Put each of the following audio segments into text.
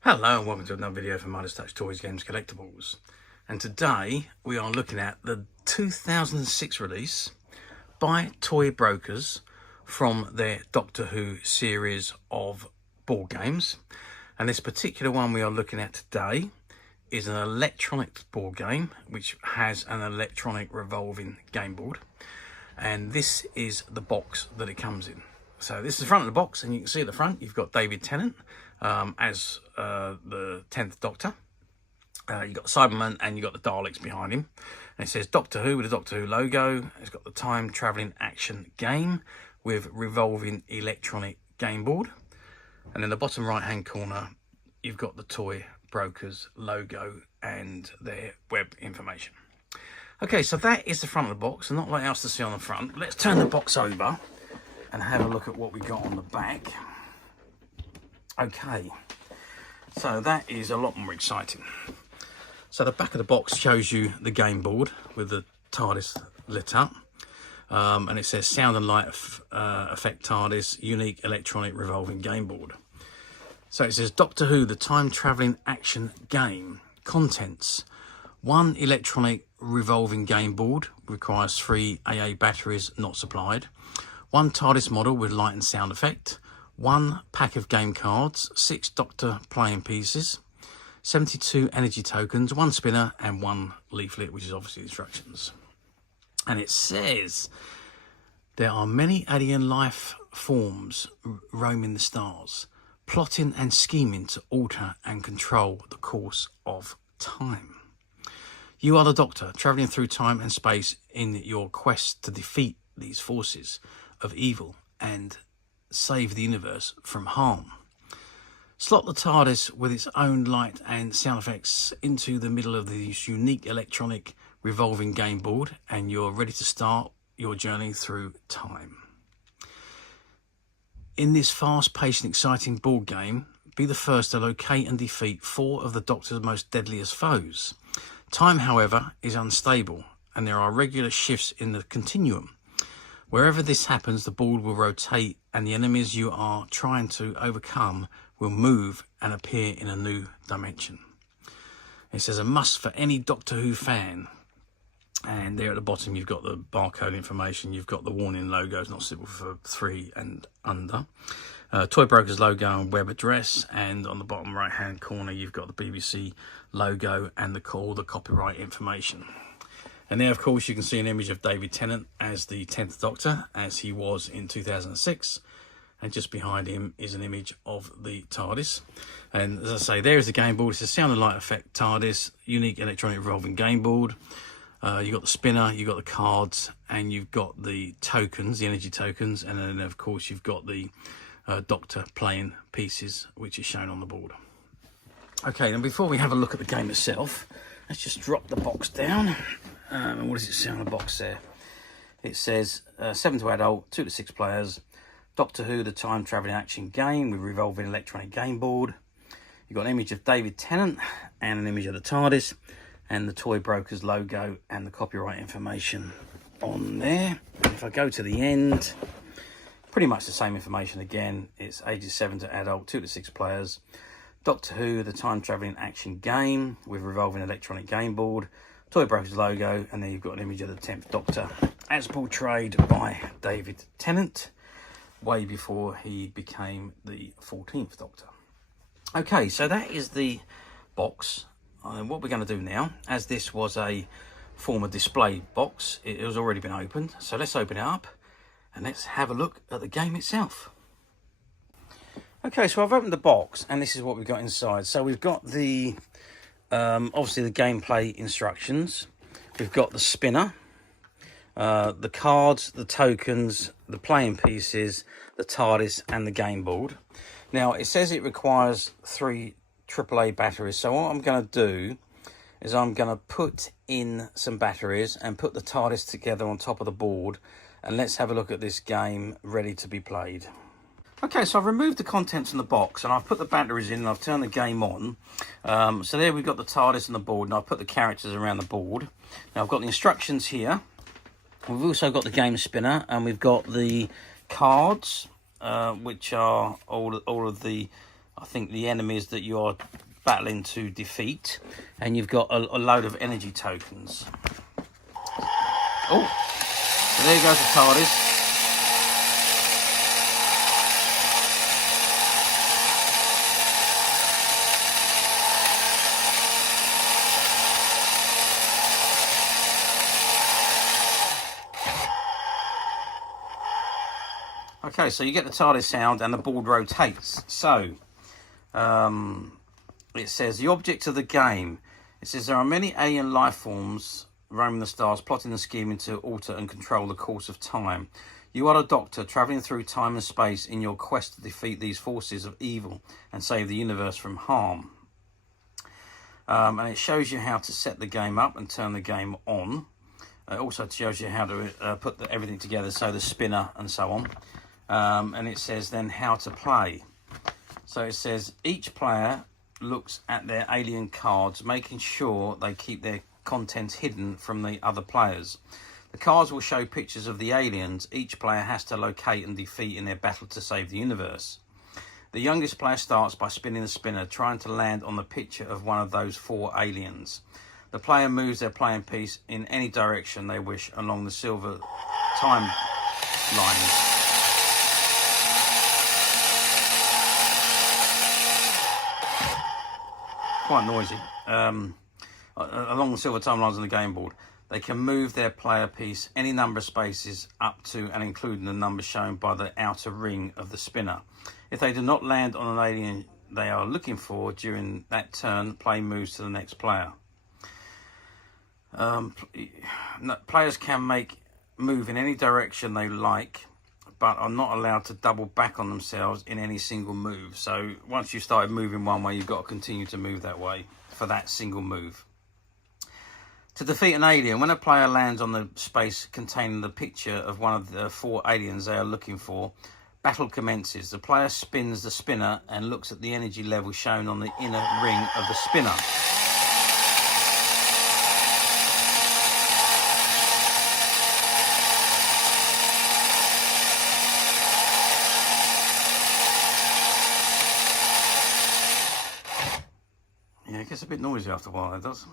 Hello and welcome to another video from Midas Touch Toys, Games, Collectibles. And today we are looking at the 2006 release by Toy Brokers from their Doctor Who series of board games. And this particular one we are looking at today is an electronic board game which has an electronic revolving game board. And this is the box that it comes in. So this is the front of the box, and you can see at the front you've got David Tennant as the 10th Doctor. You've got Cyberman and you've got the Daleks behind him. And it says Doctor Who with a Doctor Who logo. It's got the time travelling action game with revolving electronic game board. And in the bottom right hand corner you've got the Toy Brokers logo and their web information. Okay, so that is the front of the box, and not a lot else to see on the front. Let's turn the box over and have a look at what we got on the back. Okay, so that is a lot more exciting. So the back of the box shows you the game board with the TARDIS lit up, and it says sound and light effect TARDIS unique electronic revolving game board. So it says Doctor Who the time travelling action game. Contents: one electronic revolving game board, requires 3 AA batteries not supplied. One TARDIS model with light and sound effect. One pack of game cards. 6 Doctor playing pieces. 72 energy tokens. 1 spinner and 1 leaflet, which is obviously instructions. And it says there are many alien life forms roaming the stars, plotting and scheming to alter and control the course of time. You are the Doctor, travelling through time and space in your quest to defeat these forces of evil and save the universe from harm. Slot the TARDIS with its own light and sound effects into the middle of this unique electronic revolving game board, and you're ready to start your journey through time. In this fast-paced and exciting board game, be the first to locate and defeat 4 of the Doctor's most deadliest foes. Time, however, is unstable, and there are regular shifts in the continuum. Wherever this happens, the board will rotate, and the enemies you are trying to overcome will move and appear in a new dimension. It says a must for any Doctor Who fan. And there at the bottom you've got the barcode information, you've got the warning logos, not suitable for 3 and under. Toy Brokers logo and web address, and on the bottom right hand corner you've got the BBC logo and all the copyright information. And there of course you can see an image of David Tennant as the 10th Doctor, as he was in 2006, and just behind him is an image of the TARDIS. And as I say, there is the game board. It's a sound and light effect TARDIS unique electronic revolving game board. You've got the spinner, you've got the cards, and you've got the tokens, the energy tokens, and then of course you've got the Doctor playing pieces, which is shown on the board. Okay, and before we have a look at the game itself, let's just drop the box down. And what does it say on the box there? It says 7 to adult, 2 to 6 players. Doctor Who the time travelling action game with revolving electronic game board. You've got an image of David Tennant and an image of the TARDIS, and the Toy Brokers logo and the copyright information on there. And if I go to the end, pretty much the same information again. It's ages 7 to adult, 2 to 6 players. Doctor Who the time travelling action game with revolving electronic game board. Toy Brokers logo, and then you've got an image of the 10th Doctor as portrayed by David Tennant way before he became the 14th Doctor. Okay, so that is the box. And what we're going to do now, as this was a former display box, it has already been opened. So let's open it up and let's have a look at the game itself. Okay, so I've opened the box and this is what we've got inside. So we've got the, obviously the gameplay instructions. We've got the spinner, the cards, the tokens, the playing pieces, the TARDIS and the game board. Now it says it requires 3 AAA batteries, so what I'm going to do is I'm going to put in some batteries and put the TARDIS together on top of the board, and let's have a look at this game ready to be played. Okay, so I've removed the contents in the box and I've put the batteries in and I've turned the game on. So there we've got the TARDIS on the board, and I've put the characters around the board. Now I've got the instructions here. We've also got the game spinner, and we've got the cards, which are all of the I think, the enemies that you're battling to defeat, and you've got a load of energy tokens. Oh, so there goes the TARDIS. Okay, so you get the TARDIS sound and the board rotates. So, it says, the object of the game. It says, there are many alien life forms roaming the stars, plotting and scheming to alter and control the course of time. You are a doctor travelling through time and space in your quest to defeat these forces of evil and save the universe from harm. And it shows you how to set the game up and turn the game on. It also shows you how to put everything together, so the spinner and so on. And it says then how to play. So it says each player looks at their alien cards, making sure they keep their contents hidden from the other players. The cards will show pictures of the aliens each player has to locate and defeat in their battle to save the universe. The youngest player starts by spinning the spinner, trying to land on the picture of one of those 4 aliens. The player moves their playing piece in any direction they wish along the silver time lines. Quite noisy. Along the silver timelines on the game board, they can move their player piece any number of spaces up to and including the number shown by the outer ring of the spinner. If they do not land on an alien they are looking for during that turn, play moves to the next player. Players can move in any direction they like, but are not allowed to double back on themselves in any single move. So once you've started moving one way, you've got to continue to move that way for that single move. To defeat an alien, when a player lands on the space containing the picture of one of the 4 aliens they are looking for, battle commences. The player spins the spinner and looks at the energy level shown on the inner ring of the spinner. Yeah, it gets a bit noisy after a while, it does.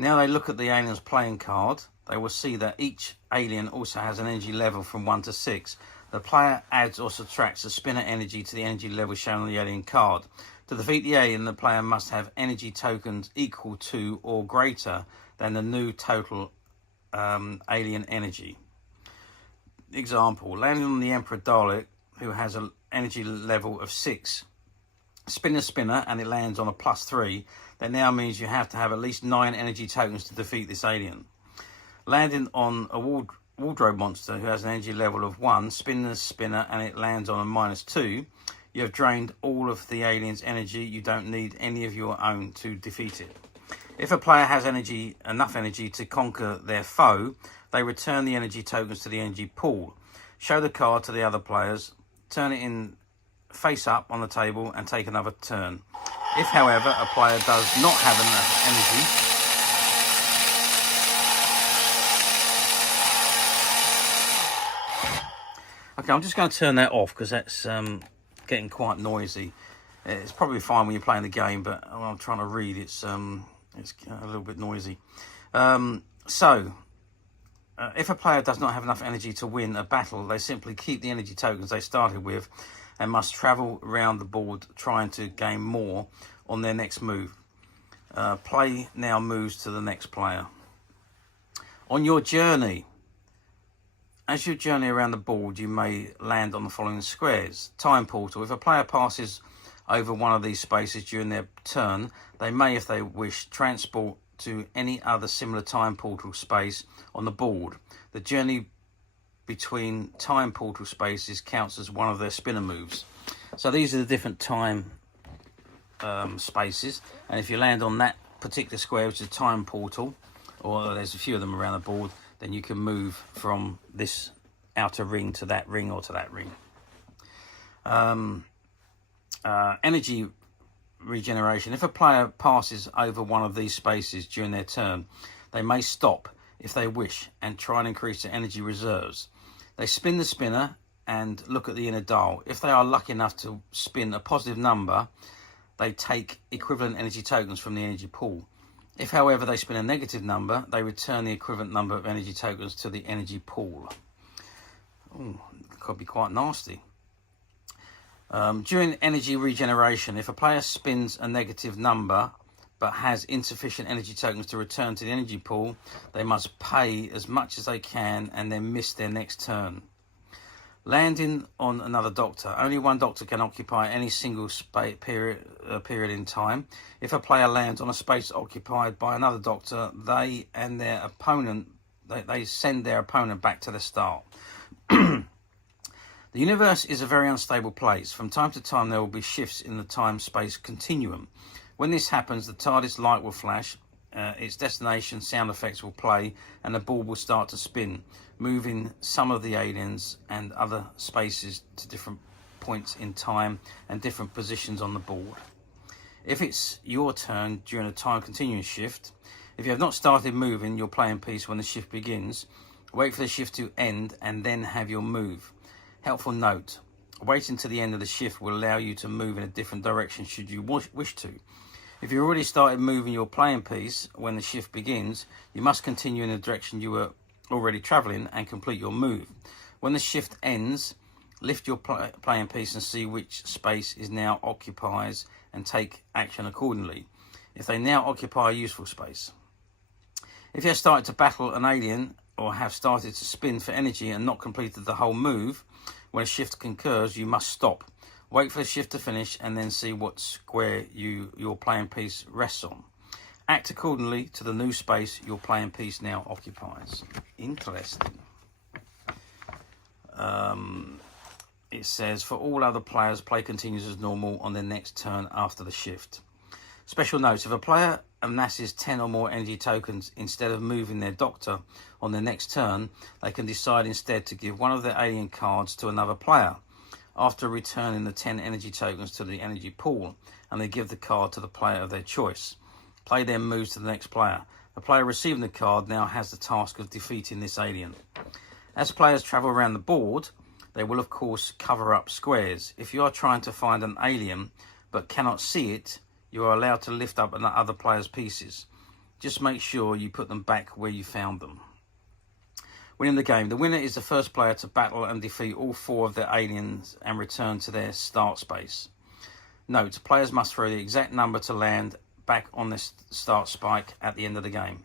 Now they look at the alien's playing card. They will see that each alien also has an energy level from 1 to 6. The player adds or subtracts the spinner energy to the energy level shown on the alien card. To defeat the alien, the player must have energy tokens equal to or greater than the new total alien energy. Example, landing on the Emperor Dalek, who has an energy level of 6. Spin the spinner and it lands on a +3. That now means you have to have at least 9 energy tokens to defeat this alien. Landing on a wardrobe monster who has an energy level of 1, spin the spinner and it lands on a -2. You have drained all of the alien's energy. You don't need any of your own to defeat it. If a player has enough energy to conquer their foe, they return the energy tokens to the energy pool. Show the card to the other players, turn it in face up on the table and take another turn. If, however, a player does not have enough energy, okay, I'm just going to turn that off because that's getting quite noisy. It's probably fine when you're playing the game, but when I'm trying to read, it's a little bit noisy. If a player does not have enough energy to win a battle, they simply keep the energy tokens they started with and must travel around the board trying to gain more on their next move. Play now moves to the next player. On your journey, as you journey around the board, you may land on the following squares. Time portal. If a player passes over one of these spaces during their turn, they may, if they wish, transport to any other similar time portal space on the board. The journey between time portal spaces counts as one of their spinner moves. So these are the different time spaces, and if you land on that particular square, which is a time portal, or there's a few of them around the board, then you can move from this outer ring to that ring or to that ring. Energy regeneration. If a player passes over one of these spaces during their turn, they may stop if they wish and try and increase their energy reserves. They spin the spinner and look at the inner dial. If they are lucky enough to spin a positive number, they take equivalent energy tokens from the energy pool. If, however, they spin a negative number, they return the equivalent number of energy tokens to the energy pool. Ooh, could be quite nasty. During energy regeneration, if a player spins a negative number but has insufficient energy tokens to return to the energy pool, they must pay as much as they can and then miss their next turn. Landing on another Doctor. Only one Doctor can occupy any single period in time. If a player lands on a space occupied by another Doctor, they and their opponent, they send their opponent back to the start. The universe is a very unstable place. From time to time, there will be shifts in the time-space continuum. When this happens, the TARDIS light will flash, its destination sound effects will play, and the ball will start to spin, moving some of the aliens and other spaces to different points in time and different positions on the board. If it's your turn during a time continuum shift, if you have not started moving your playing piece when the shift begins, wait for the shift to end and then have your move. Helpful note, waiting to the end of the shift will allow you to move in a different direction should you wish to. If you already started moving your playing piece when the shift begins, you must continue in the direction you were already travelling and complete your move. When the shift ends, lift your playing piece and see which space is now occupies and take action accordingly, if they now occupy a useful space. If you have started to battle an alien or have started to spin for energy and not completed the whole move, when a shift concurs, you must stop. Wait for the shift to finish and then see what square your playing piece rests on. Act accordingly to the new space your playing piece now occupies. Interesting. It says, for all other players, play continues as normal on their next turn after the shift. Special note, if a player amasses 10 or more energy tokens instead of moving their Doctor on their next turn, they can decide instead to give one of their alien cards to another player after returning the 10 energy tokens to the energy pool, and they give the card to the player of their choice. Play then moves to the next player. The player receiving the card now has the task of defeating this alien. As players travel around the board, they will of course cover up squares. If you are trying to find an alien but cannot see it, you are allowed to lift up other players' pieces. Just make sure you put them back where you found them. Winning the game. The winner is the first player to battle and defeat all 4 of their aliens and return to their start space. Note, players must throw the exact number to land back on the start spike at the end of the game.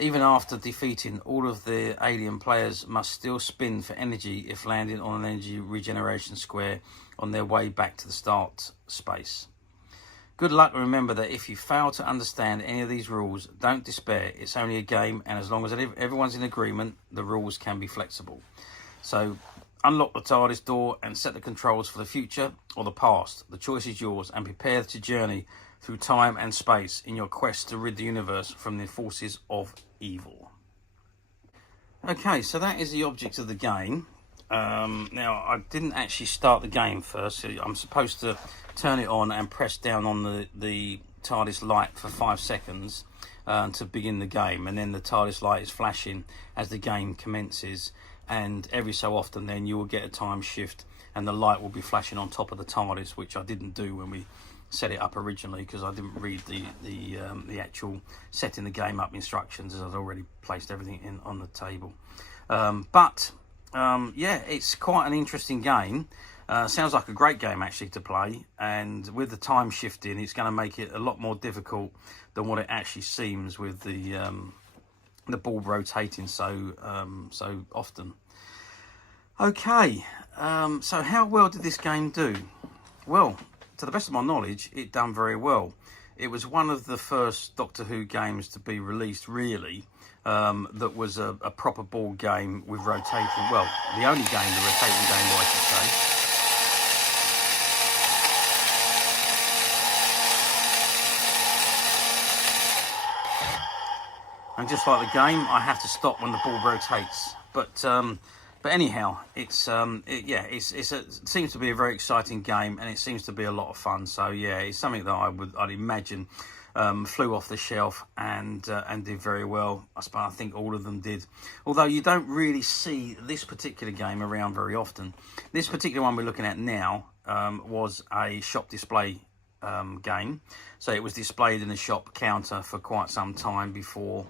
Even after defeating all of the alien, players must still spin for energy if landing on an energy regeneration square on their way back to the start space. Good luck, and remember that if you fail to understand any of these rules, don't despair. It's only a game, and as long as everyone's in agreement, the rules can be flexible. So, unlock the TARDIS door and set the controls for the future or the past. The choice is yours, and prepare to journey through time and space in your quest to rid the universe from the forces of evil. Okay, so that is the object of the game. Now, I didn't actually start the game first. So I'm supposed to turn it on and press down on the TARDIS light for 5 seconds to begin the game, and then the TARDIS light is flashing as the game commences, and every so often then you will get a time shift and the light will be flashing on top of the TARDIS, which I didn't do when we set it up originally because I didn't read the actual setting the game up instructions, as I'd already placed everything in on the table. Yeah, it's quite an interesting game. Sounds like a great game actually to play, and with the time shifting, it's going to make it a lot more difficult than what it actually seems with the ball rotating so often. Okay, so how well did this game do? Well, to the best of my knowledge, it done very well. It was one of the first Doctor Who games to be released, really, that was a proper board game with rotating, well, the only game, the rotating game, I should say. And just like the game, I have to stop when the ball rotates. But But anyhow, it's it seems to be a very exciting game, and it seems to be a lot of fun. So yeah, it's something that I'd imagine flew off the shelf and did very well. I think all of them did. Although you don't really see this particular game around very often. This particular one we're looking at now was a shop display game. So it was displayed in the shop counter for quite some time before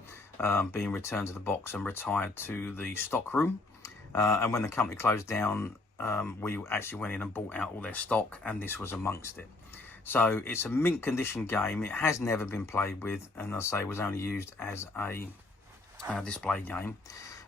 being returned to the box and retired to the stock room. And when the company closed down, we actually went in and bought out all their stock, and this was amongst it. So it's a mint condition game. It has never been played with, and I say was only used as a display game.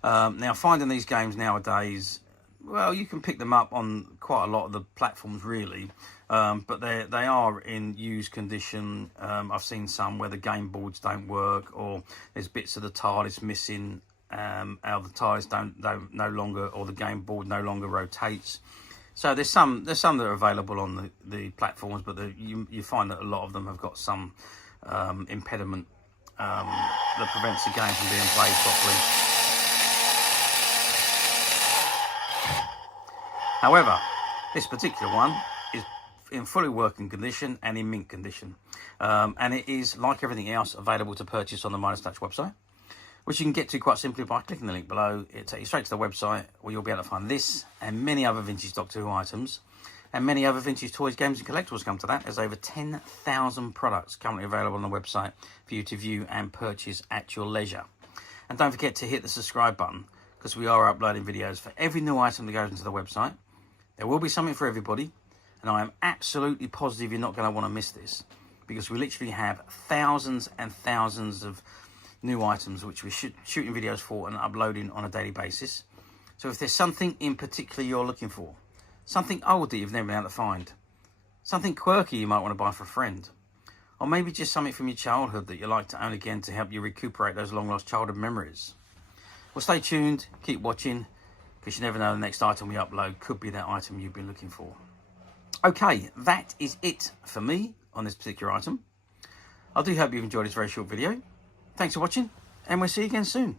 Now, finding these games nowadays, well, you can pick them up on quite a lot of the platforms, really, but they are in used condition. I've seen some where the game boards don't work, or there's bits of the TARDIS missing. The TARDIS no longer, or the game board no longer rotates. So there's some that are available on the platforms, but you find that a lot of them have got some impediment that prevents the game from being played properly. However, this particular one is in fully working condition and in mint condition, and it is, like everything else, available to purchase on the Midas Touch website, which you can get to quite simply by clicking the link below. It'll take you straight to the website, where you'll be able to find this and many other vintage Doctor Who items, and many other vintage toys, games and collectibles come to that. There's over 10,000 products currently available on the website for you to view and purchase at your leisure. And don't forget to hit the subscribe button, because we are uploading videos for every new item that goes into the website. There will be something for everybody, and I am absolutely positive you're not going to want to miss this, because we literally have thousands and thousands of new items which we're shooting videos for and uploading on a daily basis. So if there's something in particular you're looking for, something old that you've never been able to find, something quirky you might want to buy for a friend, or maybe just something from your childhood that you like to own again to help you recuperate those long lost childhood memories, well, stay tuned, keep watching, because you never know, the next item we upload could be that item you've been looking for. Okay, that is it for me on this particular item. I do hope you've enjoyed this very short video. Thanks for watching, and we'll see you again soon.